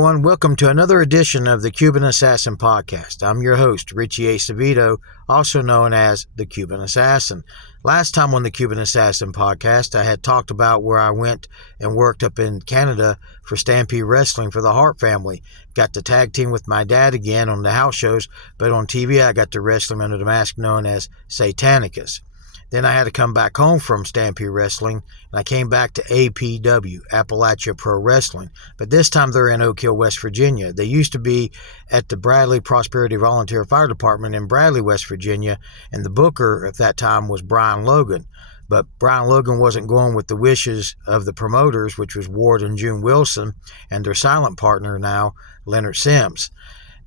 everyone. Welcome to another edition of the Cuban Assassin Podcast. I'm your host, Richie Acevedo, also known as the Cuban Assassin. Last time on the Cuban Assassin Podcast, I had talked about where I went and worked up in Canada for Stampede Wrestling for the Hart family. Got to tag team with my dad again on the house shows, but on TV I got to wrestle him under the mask known as Satanicus. Then I had to come back home from Stampede Wrestling, and I came back to APW, Appalachia Pro Wrestling. But this time they're in Oak Hill, West Virginia. They used to be at the Bradley Prosperity Volunteer Fire Department in Bradley, West Virginia, and the booker at that time was Brian Logan. But Brian Logan wasn't going with the wishes of the promoters, which was Ward and June Wilson, and their silent partner now, Leonard Sims.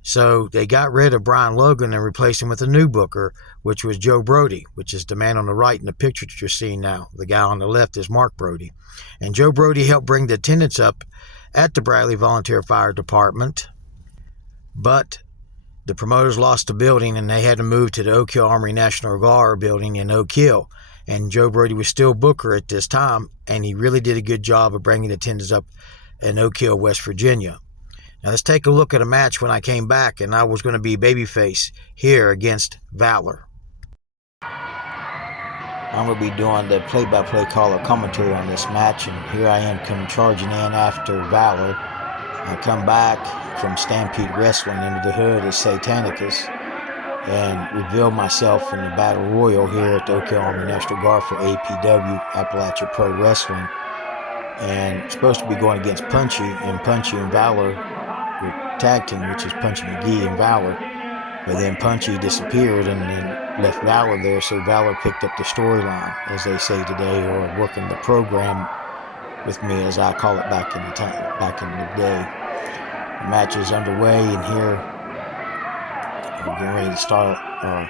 So they got rid of Brian Logan and replaced him with a new booker, which was Joe Brody, which is the man on the right in the picture that you're seeing now. The guy on the left is Mark Brody. And Joe Brody helped bring the attendance up at the Bradley Volunteer Fire Department. But the promoters lost the building and they had to move to the Oak Hill Army National Guard building in Oak Hill. And Joe Brody was still booker at this time, and he really did a good job of bringing the attendance up in Oak Hill, West Virginia. Now let's take a look at a match when I came back, and I was going to be babyface here against Valor. I'm going to be doing the play-by-play caller commentary on this match, and here I am coming charging in after Valor. I come back from Stampede Wrestling into the hood as Satanicus and reveal myself in the Battle Royal here at the Oak Hill Army National Guard for APW, Appalachia Pro Wrestling. And supposed to be going against Punchy and Valor tag team, which is Punchy McGee and Valor, but then Punchy disappeared and then left Valor there, so Valor picked up the storyline, as they say today, or working the program with me, as I call it back in the day. The match is underway, and here we're getting ready to start our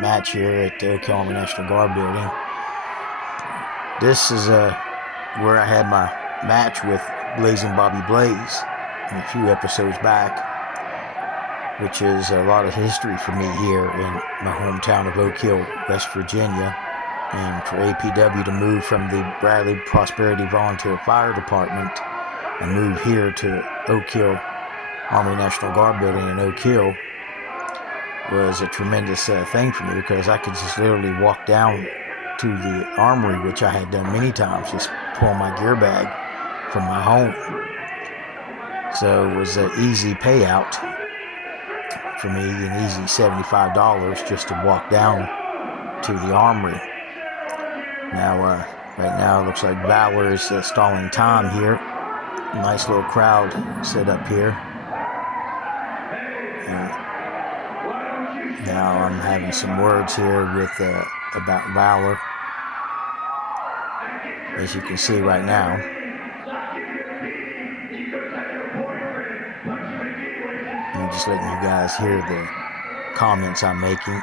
match here at the Oak Hill Army National Guard building. This is where I had my match with Blazing Bobby Blaze a few episodes back, which is a lot of history for me here in my hometown of Oak Hill, West Virginia, and for APW to move from the Bradley Prosperity Volunteer Fire Department and move here to Oak Hill Army National Guard building in Oak Hill was a tremendous thing for me, because I could just literally walk down to the armory, which I had done many times, just pull my gear bag from my home. So it was an easy payout for me, an easy $75 just to walk down to the armory. Now, right now it looks like Valor is stalling time here. Nice little crowd set up here. And now I'm having some words here with about Valor, as you can see right now. I'm just letting you guys hear the comments I'm making.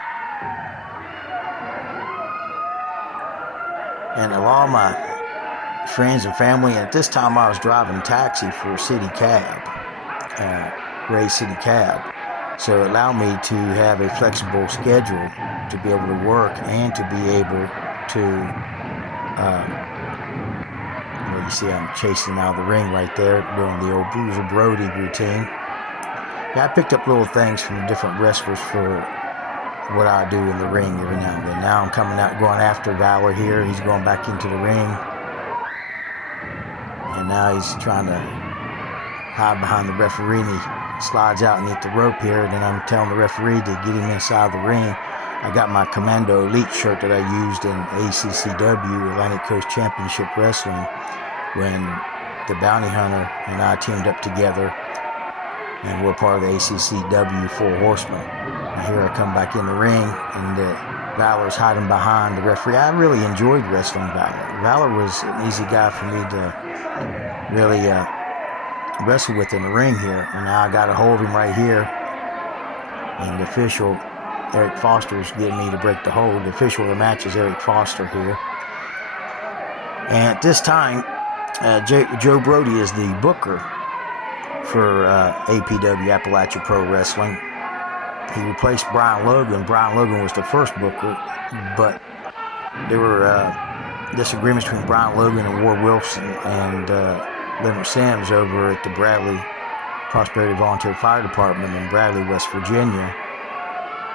And a lot of my friends and family, at this time I was driving taxi for City Cab, Ray City Cab. So it allowed me to have a flexible schedule to be able to work and to be able to, well, you see I'm chasing out of the ring right there, doing the old Bruiser Brody routine. Yeah, I picked up little things from different wrestlers for what I do in the ring every now and then. Now I'm coming out, going after Valor here. He's going back into the ring. And now he's trying to hide behind the referee, and he slides out and hit the rope here. And then I'm telling the referee to get him inside the ring. I got my Commando Elite shirt that I used in ACCW, Atlantic Coast Championship Wrestling, when the Bounty Hunter and I teamed up together, and we're part of the ACCW Four Horsemen. And here I come back in the ring, and Valor's hiding behind the referee. I really enjoyed wrestling Valor. Valor was an easy guy for me to really wrestle with in the ring here. And now I got a hold of him right here, and the official, Eric Foster, is getting me to break the hold. The official of the match is Eric Foster here. And at this time, Joe Brody is the booker for APW, Appalachia Pro Wrestling. He replaced Brian Logan. Brian Logan was the first booker, but there were disagreements between Brian Logan and Ward Wilson and Leonard Sims over at the Bradley Prosperity Volunteer Fire Department in Bradley, West Virginia,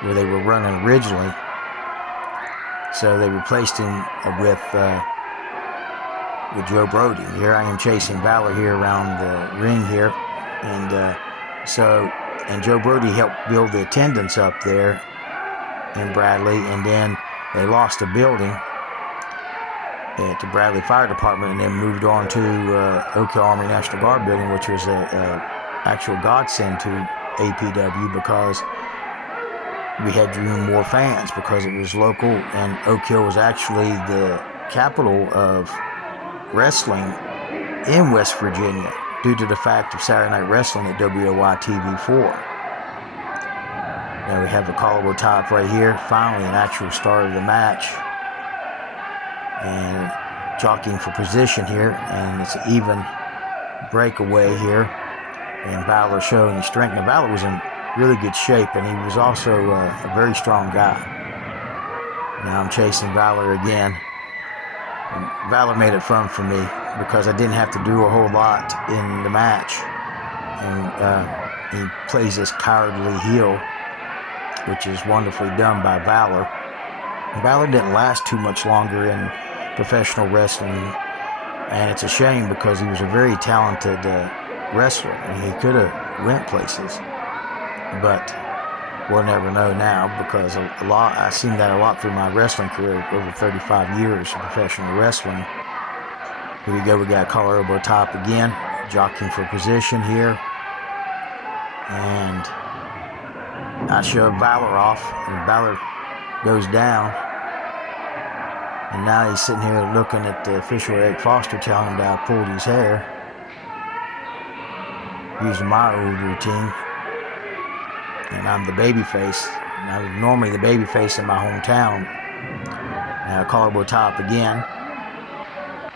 where they were running originally. So they replaced him with Joe Brody. Here I am chasing Valor here around the ring here, and Joe Brody helped build the attendance up there in Bradley, and then they lost a building at the Bradley Fire Department, and then moved on to Oak Hill Army National Guard building, which was a actual godsend to APW, because we had more fans, because it was local, and Oak Hill was actually the capital of wrestling in West Virginia due to the fact of Saturday Night Wrestling at WOY TV4. Now we have the collarbone top right here, finally an actual start of the match, and jockeying for position here, and it's an even breakaway here, and Valor showing his strength. Now Valor was in really good shape, and he was also a very strong guy. Now I'm chasing Valor again. And Valor made it fun for me because I didn't have to do a whole lot in the match. And he plays this cowardly heel, which is wonderfully done by Valor. And Valor didn't last too much longer in professional wrestling, and it's a shame because he was a very talented wrestler, and he could have went places. But we'll never know now, because I've seen that a lot through my wrestling career, over 35 years of professional wrestling. Here we go, we got collar elbow top again, jockeying for position here. And I shove Valor off, and Valor goes down. And now he's sitting here looking at the official Eric Foster, telling him that I pulled his hair, using my old routine. And I'm the babyface. I'm normally the babyface in my hometown. Now collarbone top again.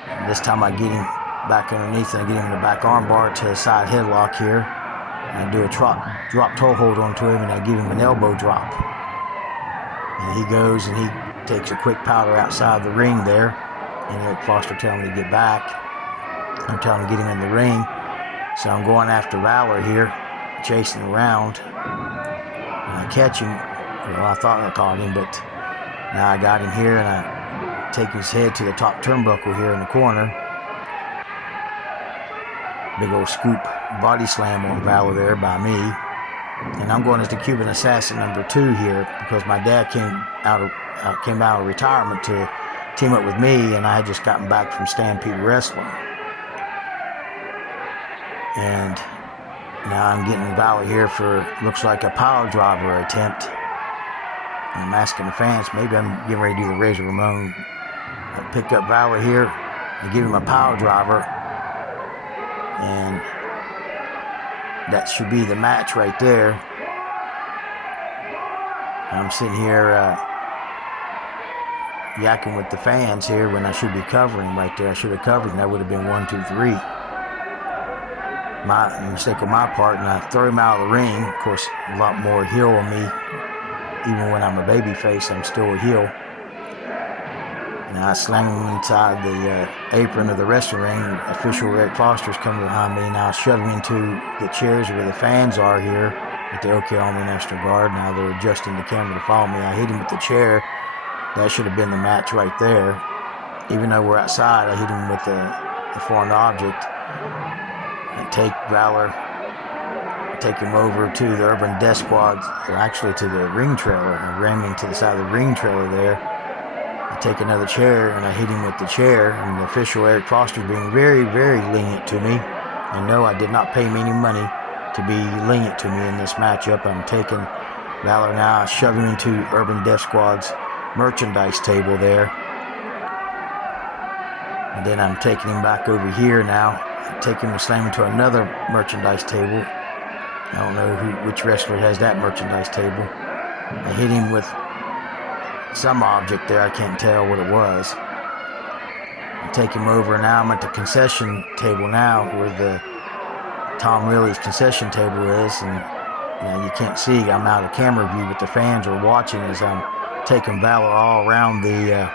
And this time I get him back underneath, and I get him in the back arm bar to a side headlock here. And I do a drop toe hold onto him, and I give him an elbow drop. And he goes and he takes a quick powder outside the ring there. And Eric Foster telling me to get back. I'm telling him to get him in the ring. So I'm going after Valor here, chasing around. And I catch him. Well, I thought I caught him, but now I got him here, and I take his head to the top turnbuckle here in the corner. Big old scoop body slam on Valor there by me. And I'm going as the Cuban Assassin #2 here, because my dad came out of retirement to team up with me, and I had just gotten back from Stampede Wrestling. And now I'm getting Valor here for, looks like a power driver attempt. And I'm asking the fans, maybe I'm getting ready to do the Razor Ramon. I pick up Valor here and give him a power driver. And that should be the match right there. I'm sitting here yakking with the fans here when I should be covering right there. I should have covered, and that would have been 1, 2, 3. My mistake on my part, and I throw him out of the ring. Of course, a lot more heel on me. Even when I'm a baby face, I'm still a heel. And I slam him inside the apron of the wrestling ring. Official Eric Foster's coming behind me, and I shove him into the chairs where the fans are here at the Oak Hill Army National Guard. Now they're adjusting the camera to follow me. I hit him with the chair. That should have been the match right there. Even though we're outside, I hit him with the foreign object. And take Valor, take him over to the Urban Death Squad, or actually to the ring trailer, and ram him to the side of the ring trailer there. I take another chair, and I hit him with the chair, and the official Eric Foster being very, very lenient to me. And no, I did not pay him any money to be lenient to me in this matchup. I'm taking Valor now, I shove him into Urban Death Squad's merchandise table there. And then I'm taking him back over here now. Take him and slam him to another merchandise table. I don't know which wrestler has that merchandise table. I hit him with some object there. I can't tell what it was. I take him over now. I'm at the concession table now, where the Tom Riley's concession table is, and you can't see. I'm out of camera view, but the fans are watching as I'm taking Valor all around the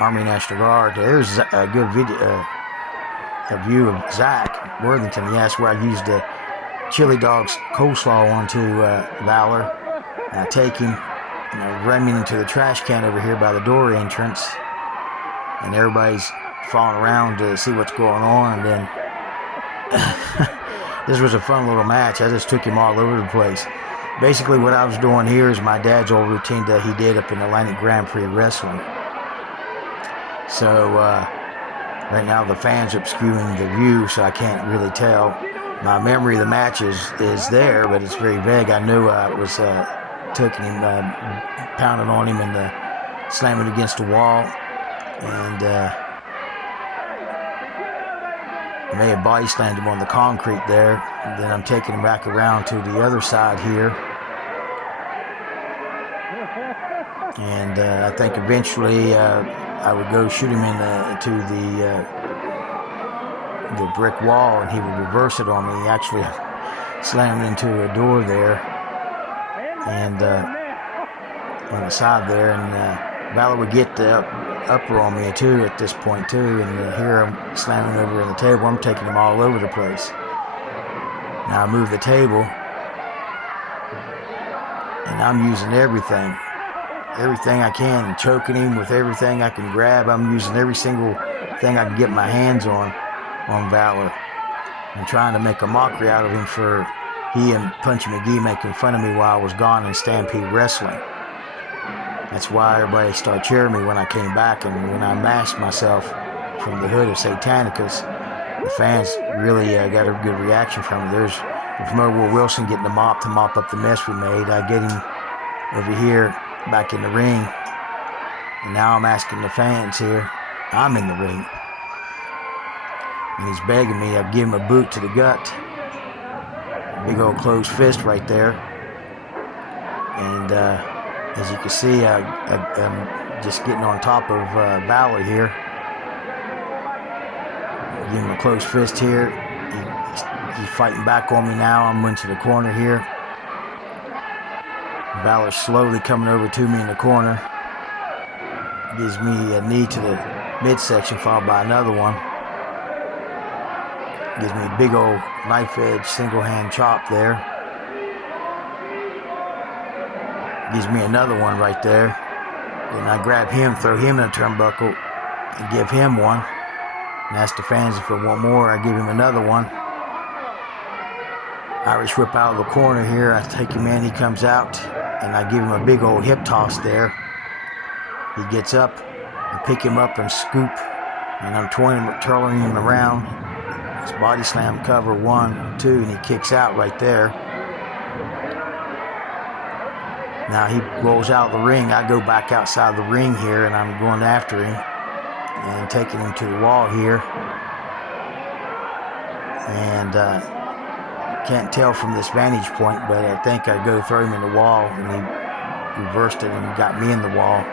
Army National Guard. There's a good video. A view of Zach Worthington. He asked where I used the chili dogs coleslaw onto Valor. I take him, run me into the trash can over here by the door entrance, and everybody's falling around to see what's going on. And then this was a fun little match. I just took him all over the place. Basically, what I was doing here is my dad's old routine that he did up in Atlantic Grand Prix Wrestling. So right now the fans obscuring the view, so I can't really tell. My memory of the match is there, but it's very vague. I knew I was taking him, pounding on him, and slamming against the wall, and I may have body slammed him on the concrete there. And then I'm taking him back around to the other side here. And I think eventually I would go shoot him into the brick wall, and he would reverse it on me. He actually slammed into a door there, and on the side there, and Valor would get the upper on me too at this point too, and here I'm slamming over on the table. I'm taking him all over the place. Now I move the table, and I'm using everything I can, choking him with everything I can grab. I'm using every single thing I can get my hands on Valor. I'm trying to make a mockery out of him for he and Punchy McGee making fun of me while I was gone in Stampede Wrestling. That's why everybody started cheering me when I came back, and when I masked myself from the hood of Satanicus, the fans really got a good reaction from it. There's Will Wilson getting the mop to mop up the mess we made. I get him over here back in the ring, and now I'm asking the fans here. I'm in the ring, and he's begging me. I give him a boot to the gut, big old closed fist right there, and as you can see, I'm just getting on top of Valor here. Give him a close fist here. He's fighting back on me now. I'm into the corner here. Valor slowly coming over to me in the corner. Gives me a knee to the midsection, followed by another one. Gives me a big old knife edge single hand chop there. Gives me another one right there. Then I grab him, throw him in a turnbuckle, and give him one. And ask the fans if they want more. I give him another one. Irish whip out of the corner here. I take him in, he comes out, and I give him a big old hip toss there. He gets up, I pick him up and scoop, and I'm twirling him around. His body slam cover 1, 2, and he kicks out right there. Now he rolls out of the ring. I go back outside the ring here, and I'm going after him and taking him to the wall here. And can't tell from this vantage point, but I think I go throw him in the wall, and he reversed it and got me in the wall.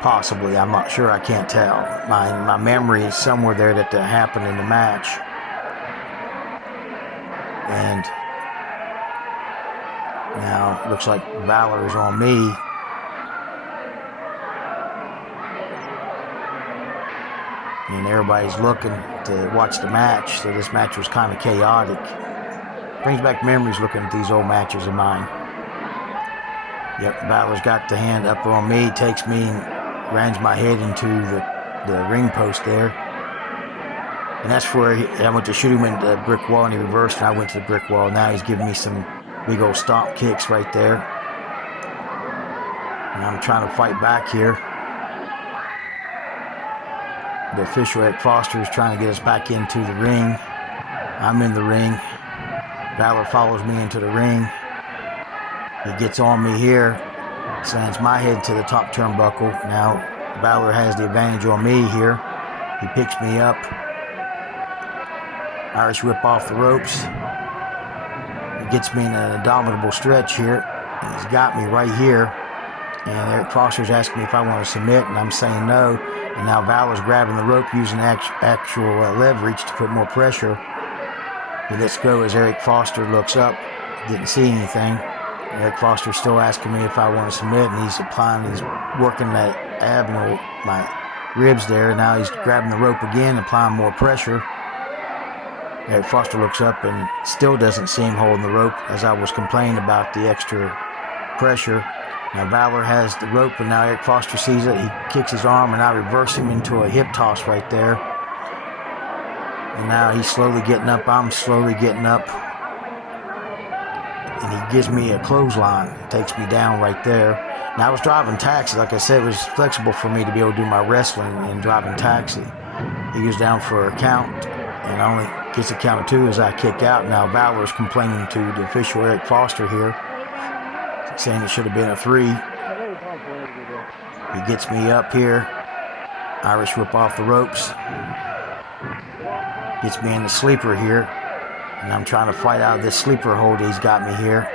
Possibly, I'm not sure. I can't tell. My memory is somewhere there that happened in the match. And now it looks like Valor is on me. And everybody's looking to watch the match, so this match was kind of chaotic. Brings back memories looking at these old matches of mine. Yep, Valor's got the hand up on me, takes me and rams my head into the ring post there. And that's where I went to shoot him in the brick wall, and he reversed, and I went to the brick wall. Now he's giving me some big old stomp kicks right there. And I'm trying to fight back here. The official, Eric Foster, is trying to get us back into the ring. I'm in the ring. Valor follows me into the ring. He gets on me here, slams my head to the top turnbuckle. Now Valor has the advantage on me here. He picks me up. Irish whip off the ropes. He gets me in an indomitable stretch here. And he's got me right here. And Eric Foster's asking me if I want to submit, and I'm saying no. And now Valor's grabbing the rope using actual leverage to put more pressure. He lets go as Eric Foster looks up. Didn't see anything. Eric Foster's still asking me if I want to submit, and he's working that ab and my ribs there. Now he's grabbing the rope again, applying more pressure. Eric Foster looks up and still doesn't see him holding the rope, as I was complaining about the extra pressure. Now Valor has the rope, and now Eric Foster sees it. He kicks his arm, and I reverse him into a hip toss right there. And now he's slowly getting up. I'm slowly getting up. And he gives me a clothesline, takes me down right there. Now I was driving taxi. Like I said, it was flexible for me to be able to do my wrestling and driving taxi. He goes down for a count, and only gets a count of 2 as I kick out. Now Valor's complaining to the official Eric Foster here, saying it should have been a 3. He gets me up here. Irish whip off the ropes. Gets me in the sleeper here. And I'm trying to fight out of this sleeper hold he's got me here.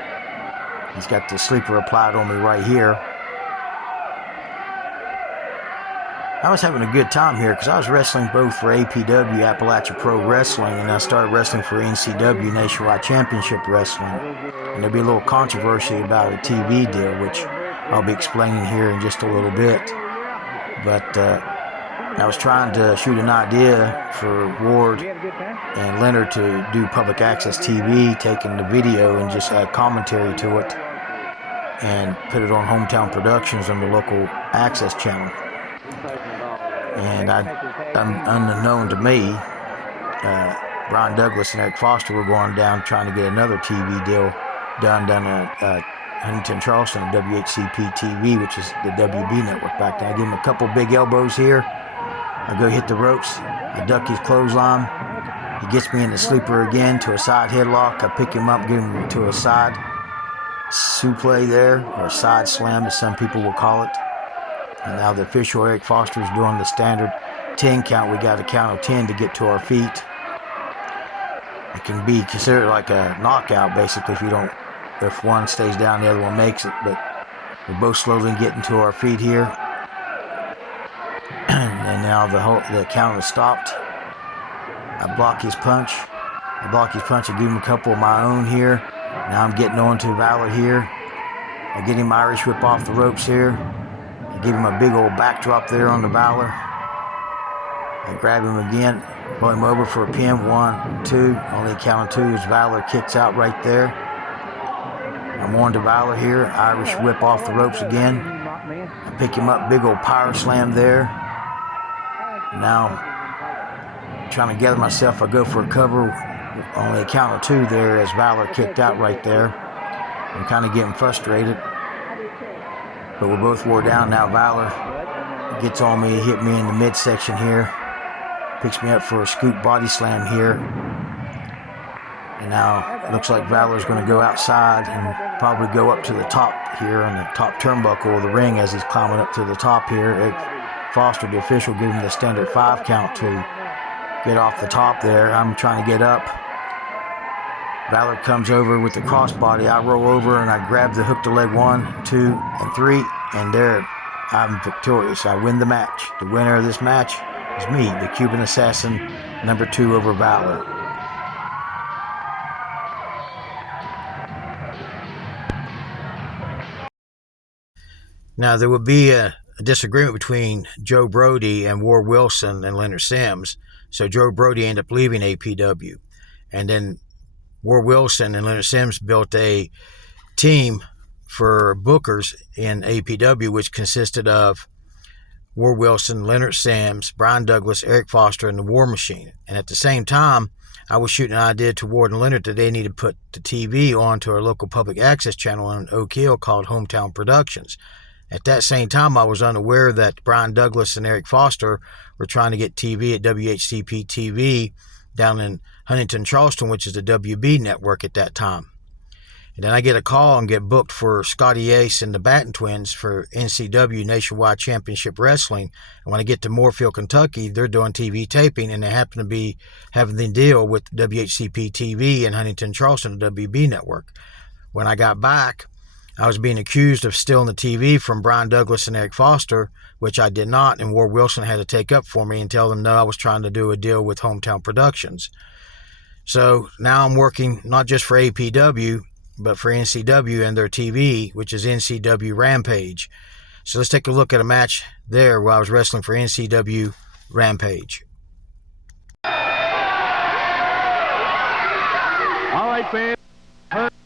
He's got the sleeper applied on me right here. I was having a good time here because I was wrestling both for APW, Appalachia Pro Wrestling, and I started wrestling for NCW, Nationwide Championship Wrestling. And there'll be a little controversy about a TV deal, which I'll be explaining here in just a little bit. But I was trying to shoot an idea for Ward and Leonard to do public access TV, taking the video and just add commentary to it and put it on Hometown Productions on the local access channel. And unknown to me, Brian Douglas and Eric Foster were going down trying to get another TV deal done down at Huntington Charleston, WHCP TV, which is the WB network back then. I give him a couple big elbows here. I go hit the ropes. I duck his clothesline. He gets me in the sleeper again to a side headlock. I pick him up, give him to a side suplex there, or side slam as some people will call it. And now the official Eric Foster is doing the standard 10 count. We got a count of 10 to get to our feet. It can be considered like a knockout, basically, if one stays down, the other one makes it. But we're both slowly getting to our feet here. And now the count is stopped. I block his punch. I give him a couple of my own here. Now I'm getting on to Valor here. I get him Irish whip off the ropes here. I give him a big old backdrop there on the Valor. I grab him again, pull him over for a pin. 1, 2. Only a count of 2 as Valor kicks out right there. I'm on to Valor here. Irish whip off the ropes again. I pick him up, big old power slam there. Now, trying to gather myself, I go for a cover. Only a count of 2 there as Valor kicked out right there. I'm kind of getting frustrated. But we're both wore down now. Valor gets on me, hit me in the midsection here. Picks me up for a scoop body slam here. And now it looks like Valor's going to go outside and probably go up to the top here on the top turnbuckle of the ring as he's climbing up to the top here. Eric Foster, the official, gave him the standard 5 count to get off the top there. I'm trying to get up. Valor comes over with the crossbody. I roll over and I grab the hook to leg 1, 2, and 3. And there, I'm victorious. I win the match. The winner of this match is me, the Cuban Assassin, number 2 over Valor. Now, there would be a disagreement between Joe Brody and Ward Wilson and Leonard Sims. So Joe Brody ended up leaving APW. And then Ward Wilson and Leonard Sims built a team for bookers in APW, which consisted of Ward Wilson, Leonard Sims, Brian Douglas, Eric Foster, and the War Machine. And at the same time, I was shooting an idea to Ward and Leonard that they needed to put the TV onto our local public access channel in Oak Hill called Hometown Productions. At that same time, I was unaware that Brian Douglas and Eric Foster were trying to get TV at WHCP TV down in Huntington, Charleston, which is the WB network at that time. And then I get a call and get booked for Scotty Ace and the Batten Twins for NCW, Nationwide Championship Wrestling. And when I get to Moorefield, Kentucky, they're doing TV taping, and they happen to be having the deal with WHCP TV in Huntington, Charleston, the WB network. When I got back, I was being accused of stealing the TV from Brian Douglas and Eric Foster, which I did not, and Ward Wilson had to take up for me and tell them no, I was trying to do a deal with Hometown Productions. So now I'm working not just for APW, but for NCW and their TV, which is NCW Rampage. So let's take a look at a match there where I was wrestling for NCW Rampage. All right, fans.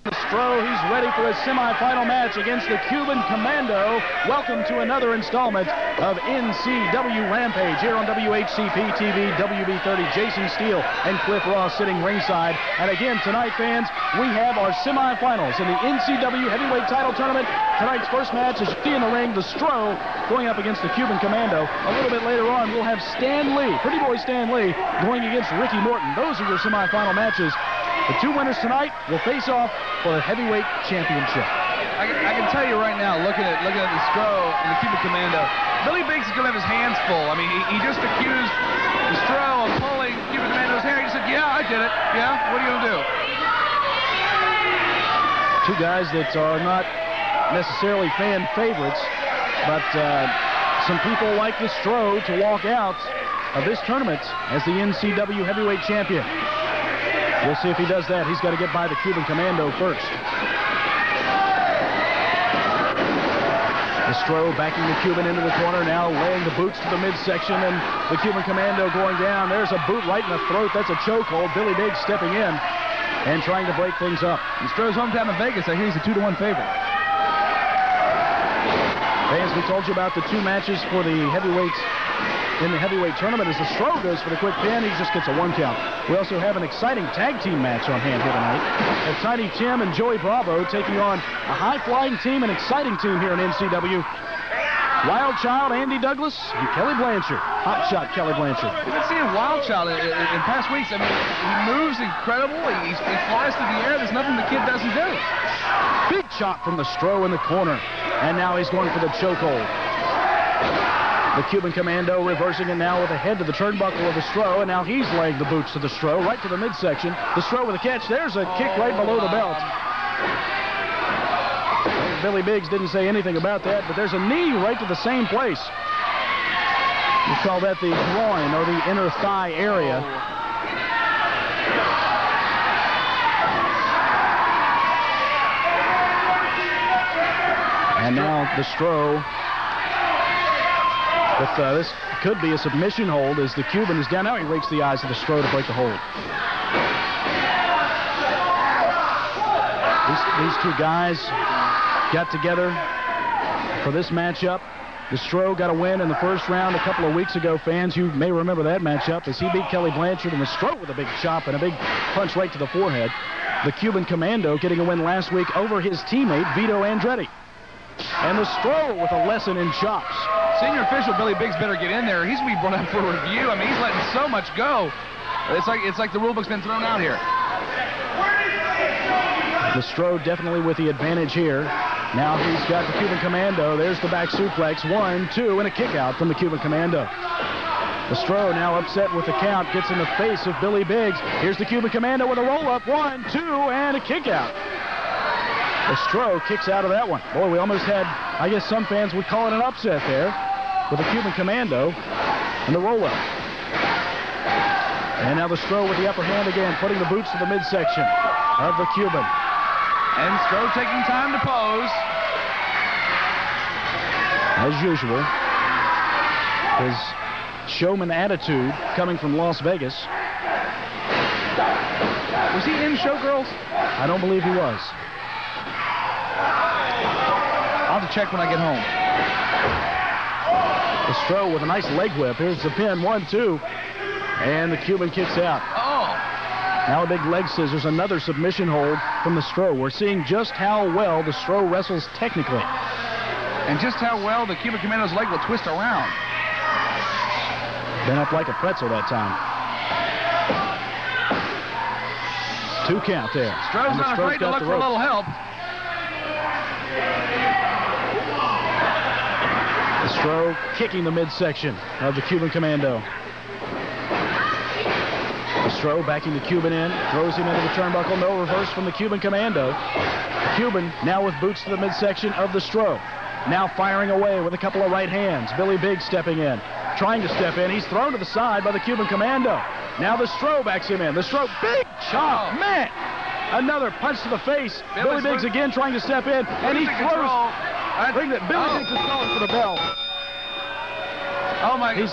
Stro, he's ready for his semifinal match against the Cuban Commando. Welcome to another installment of NCW Rampage here on WHCP TV, WB30. Jason Steele and Cliff Ross sitting ringside. And again, tonight, fans, we have our semifinals in the NCW Heavyweight Title Tournament. Tonight's first match is in the ring, the Stro going up against the Cuban Commando. A little bit later on, we'll have Stan Lee, Pretty Boy Stan Lee, going against Ricky Morton. Those are your semifinal matches. The two winners tonight will face off for the heavyweight championship. I can tell you right now, looking at the Stro and the Cuban Commando, Billy Biggs is going to have his hands full. I mean, he just accused the Stro of pulling Cuban Commando's hair. He said, yeah, I did it. Yeah, what are you going to do? Two guys that are not necessarily fan favorites, but some people like the Stro to walk out of this tournament as the NCW heavyweight champion. We'll see if he does that. He's got to get by the Cuban Commando first. The Stro backing the Cuban into the corner, now laying the boots to the midsection, and the Cuban Commando going down. There's a boot right in the throat. That's a chokehold. Billy Biggs stepping in and trying to break things up. And Stro's hometown in Vegas, I hear he's a 2-1 favorite. Fans, we told you about the two matches for the heavyweights in the heavyweight tournament. As the Stro goes for the quick pin, he just gets a 1 count. We also have an exciting tag team match on hand here tonight. And Tiny Tim and Joey Bravo taking on a high-flying team, an exciting team here in NCW. Wild Child Andy Douglas and Kelly Blanchard. Hot shot Kelly Blanchard. We've been seeing Wild Child in past weeks. I mean, he moves incredible. He flies through the air. There's nothing the kid doesn't do. Big chop from the Stro in the corner. And now he's going for the chokehold. The Cuban Commando reversing it now with a head to the turnbuckle of the Stro, and now he's laying the boots to the Stro, right to the midsection. The Stro with a catch. There's a kick right below the belt. Billy Biggs didn't say anything about that, but there's a knee right to the same place. We call that the groin or the inner thigh area. And now the Stro. But this could be a submission hold as the Cuban is down. Now he rakes the eyes of the Stro to break the hold. These two guys got together for this matchup. The Stro got a win in the first round a couple of weeks ago. Fans, you may remember that matchup as he beat Kelly Blanchard, and the Stro with a big chop and a big punch right to the forehead. The Cuban Commando getting a win last week over his teammate Vito Andretti. And the Stro with a lesson in chops. Senior official Billy Biggs better get in there. He's going to be brought up for review. I mean, he's letting so much go. It's like the rule book's been thrown out here. The Stro definitely with the advantage here. Now he's got the Cuban Commando. There's the back suplex. 1, 2, and a kick out from the Cuban Commando. The Stro now upset with the count. Gets in the face of Billy Biggs. Here's the Cuban Commando with a roll-up. 1, 2, and a kick out. The Stro kicks out of that one. Boy, we almost had, I guess some fans would call it an upset there with the Cuban Commando and the roll-up. And now the Stro with the upper hand again, putting the boots to the midsection of the Cuban. And Stro taking time to pose. As usual, his showman attitude coming from Las Vegas. Was he in Showgirls? I don't believe he was. I'll have to check when I get home. The Stro with a nice leg whip. Here's the pin. 1, 2. And the Cuban kicks out. Oh. Now a big leg scissors. Another submission hold from the Stro. We're seeing just how well the Stro wrestles technically. And just how well the Cuban Commando's leg will twist around. Been up like a pretzel that time. 2 count there. Stro's not afraid to look for a little help. The Stro kicking the midsection of the Cuban Commando. The Stro backing the Cuban in, throws him into the turnbuckle. No reverse from the Cuban Commando. The Cuban now with boots to the midsection of the Stro. Now firing away with a couple of right hands. Billy Biggs stepping in, trying to step in. He's thrown to the side by the Cuban Commando. Now the Stro backs him in. The Stro, big chop, man! Another punch to the face. Billy Biggs again trying to step in, and he throws. Billy Biggs is calling for the bell. Oh my God.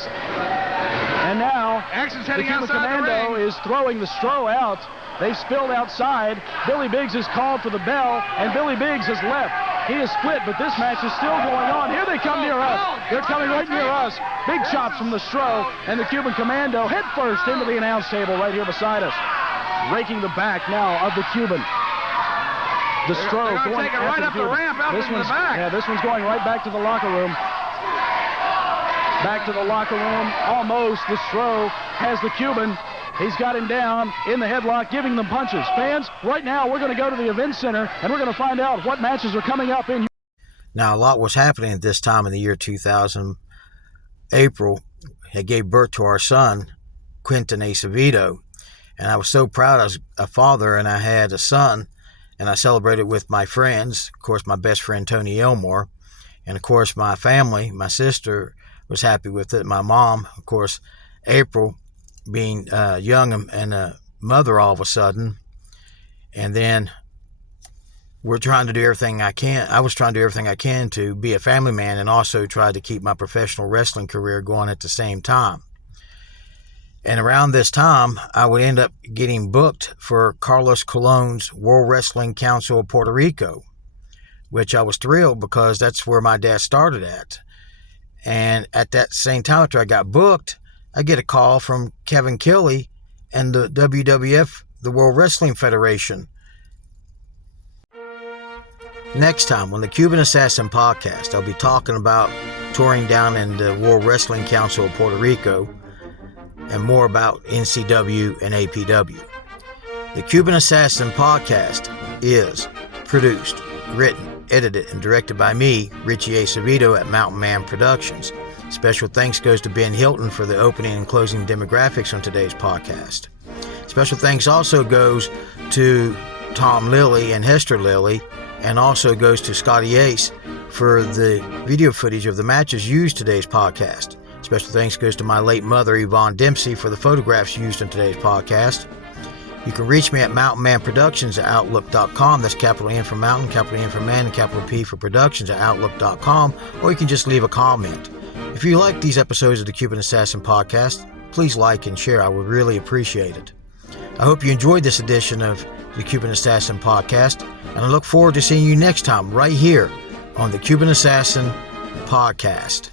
And now Action's the heading Cuban outside Commando the ring. is throwing the Stro out. They've spilled outside. Billy Biggs has called for the bell, and Billy Biggs has left. He is split, but this match is still going on. Here they come near us. They're coming right near us. Big chops from the Stro, and the Cuban Commando head first into the announce table right here beside us. Raking the back now of the Cuban. The Stro going take it right up the ramp out into the back. Yeah, this one's going right back to the locker room. Back to the locker room. Almost. The Stro has the Cuban. He's got him down in the headlock, giving them punches. Fans, right now we're going to go to the event center, and we're going to find out what matches are coming up in. Now, a lot was happening at this time in the year 2000. April had gave birth to our son, Quentin Acevedo, and I was so proud as a father, and I had a son, and I celebrated with my friends, of course, my best friend, Tony Elmore, and, of course, my family. My sister was happy with it. My mom, of course, April, being young and a mother all of a sudden. And then we're trying to do everything I can. I was trying to do everything I can to be a family man and also try to keep my professional wrestling career going at the same time. And around this time, I would end up getting booked for Carlos Colon's World Wrestling Council of Puerto Rico, which I was thrilled because that's where my dad started at. And at that same time, after I got booked, I get a call from Kevin Kelly and the WWF, the World Wrestling Federation. Next time on the Cuban Assassin podcast, I'll be talking about touring down in the World Wrestling Council of Puerto Rico and more about NCW and APW. The Cuban Assassin podcast is produced, written, edited, and directed by me, Richie Acevedo at Mountain Man Productions. Special thanks goes to Ben Hilton for the opening and closing demographics on today's podcast. Special thanks also goes to Tom Lilly and Hester Lilly, and also goes to Scotty Ace for the video footage of the matches used today's podcast. Special thanks goes to my late mother, Yvonne Dempsey, for the photographs used in today's podcast. You can reach me at Mountain Man Productions at Outlook.com. That's capital N for Mountain, capital N for Man, and capital P for Productions at Outlook.com. Or you can just leave a comment. If you like these episodes of the Cuban Assassin podcast, please like and share. I would really appreciate it. I hope you enjoyed this edition of the Cuban Assassin podcast, and I look forward to seeing you next time right here on the Cuban Assassin podcast.